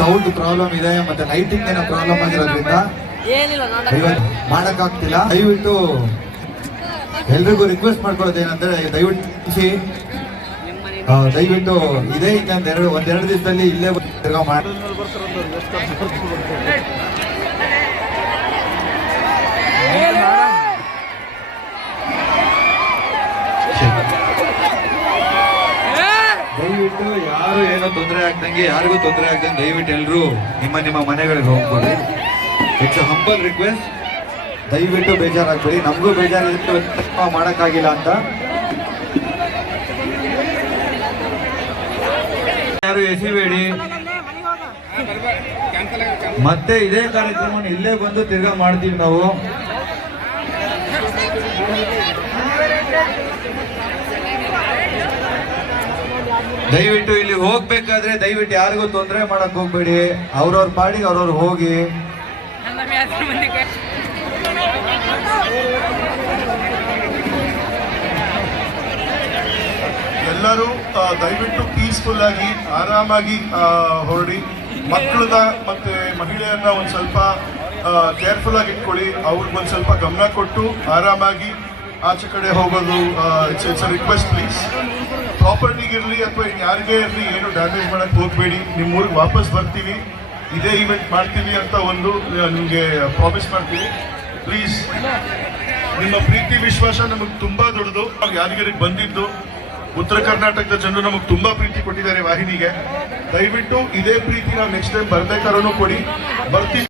Sound problem ಇದೆ ಮತ್ತೆ lighting ಏನೋ ಪ್ರಾಬ್ಲಮ್ ಆಗಿರೋದ್ರಿಂದ ಮಾಡಕ್ಕಾಗ್ತಿಲ್ಲ. ದಯವಿಟ್ಟು ಎಲ್ರಿಗೂ ರಿಕ್ವೆಸ್ಟ್ ಮಾಡ್ಕೊಳ್ಳೋದು ಏನಂದ್ರೆ ದಯವಿಟ್ಟು ಇದೇ ಈಗ ಒಂದೆರಡು ದಿವಸದಲ್ಲಿ ಇಲ್ಲೇ ತಿರ್ಗಾ ಮಾಡಿ. ದಯವಿಟ್ಟು ಯಾರು ಏನೋ ತೊಂದರೆ ಆಗ್ದಂಗೆ ಯಾರಿಗೂ ತೊಂದರೆ ಆಗ್ದಂಗೆ ದಯವಿಟ್ಟು ಎಲ್ಲರೂ ನಿಮ್ಮ ಮನೆಗಳಿಗೆ ಹೋಗ್ಕೊಳ್ಳಿ. It's a humble request. ದಯವಿಟ್ಟು ಬೇಜಾರಾಗ್ಬೇಡಿ, ನಮಗೂ ಬೇಜಾರಿತ್ತು ಮಾಡೋಕ್ಕಾಗಿಲ್ಲ ಅಂತ. ಯಾರು ಎಸಿಬೇಡಿ. ಮತ್ತೆ ಇದೇ ಕಾರ್ಯಕ್ರಮ ಇಲ್ಲೇ ಬಂದು ತಿರ್ಗಾ ಮಾಡ್ತೀವಿ ನಾವು. ದಯವಿಟ್ಟು ಇಲ್ಲಿ ಹೋಗ್ಬೇಕಾದ್ರೆ ದಯವಿಟ್ಟು ಯಾರಿಗೂ ತೊಂದರೆ ಮಾಡಕ್ ಹೋಗ್ಬೇಡಿ. ಅವ್ರವ್ರ ಪಾಡಿಗೆ ಅವ್ರವ್ರು ಹೋಗಿ. ಎಲ್ಲರೂ ದಯವಿಟ್ಟು ಪೀಸ್ಫುಲ್ ಆಗಿ ಆರಾಮಾಗಿ ಹೊರಡಿ. ಮಕ್ಕಳನ್ನ ಮತ್ತೆ ಮಹಿಳೆಯರನ್ನ ಒಂದ್ ಸ್ವಲ್ಪ ಕೇರ್ಫುಲ್ ಆಗಿ ಇಟ್ಕೊಳ್ಳಿ. ಅವ್ರಿಗೆ ಒಂದ್ ಸ್ವಲ್ಪ ಗಮನ ಕೊಟ್ಟು ಆರಾಮಾಗಿ ಆಚೆ ಕಡೆ ಹೋಗೋದು. It's request please. ಪ್ರಾಪರ್ಟಿಗಿರಲಿ ಅಥವಾ ಯಾರಿಗೇ ಇರಲಿ ಏನು ಡ್ಯಾಮೇಜ್ ಮಾಡಕ್ಕೆ ಹೋಗಬೇಡಿ. ನಿಮ್ಮ ಊರಿಗೆ ವಾಪಸ್ ಬರ್ತೀವಿ, ಇದೇ ಈವೆಂಟ್ ಮಾಡ್ತೀವಿ ಅಂತ ಒಂದು ನಿಮಗೆ ಪ್ರಾಮಿಸ್ ಮಾಡ್ತೀವಿ. ಪ್ಲೀಸ್, ನಿಮ್ಮ ಪ್ರೀತಿ ವಿಶ್ವಾಸ ನಮಗೆ ತುಂಬಾ ದೊಡ್ಡದು. ನಾವು ಯಾದಗಿರಿಗೆ ಬಂದಿದ್ದು ಉತ್ತರ ಕರ್ನಾಟಕದ ಜನರು ನಮಗೆ ತುಂಬಾ ಪ್ರೀತಿ ಕೊಟ್ಟಿದ್ದಾರೆ ವಾಹಿನಿಗೆ. ದಯವಿಟ್ಟು ಇದೇ ಪ್ರೀತಿ ನಾವು ನೆಕ್ಸ್ಟ್ ಟೈಮ್ ಬರ್ಬೇಕಾದ್ರೂ ಕೊಡಿ. ಬರ್ತೀವಿ.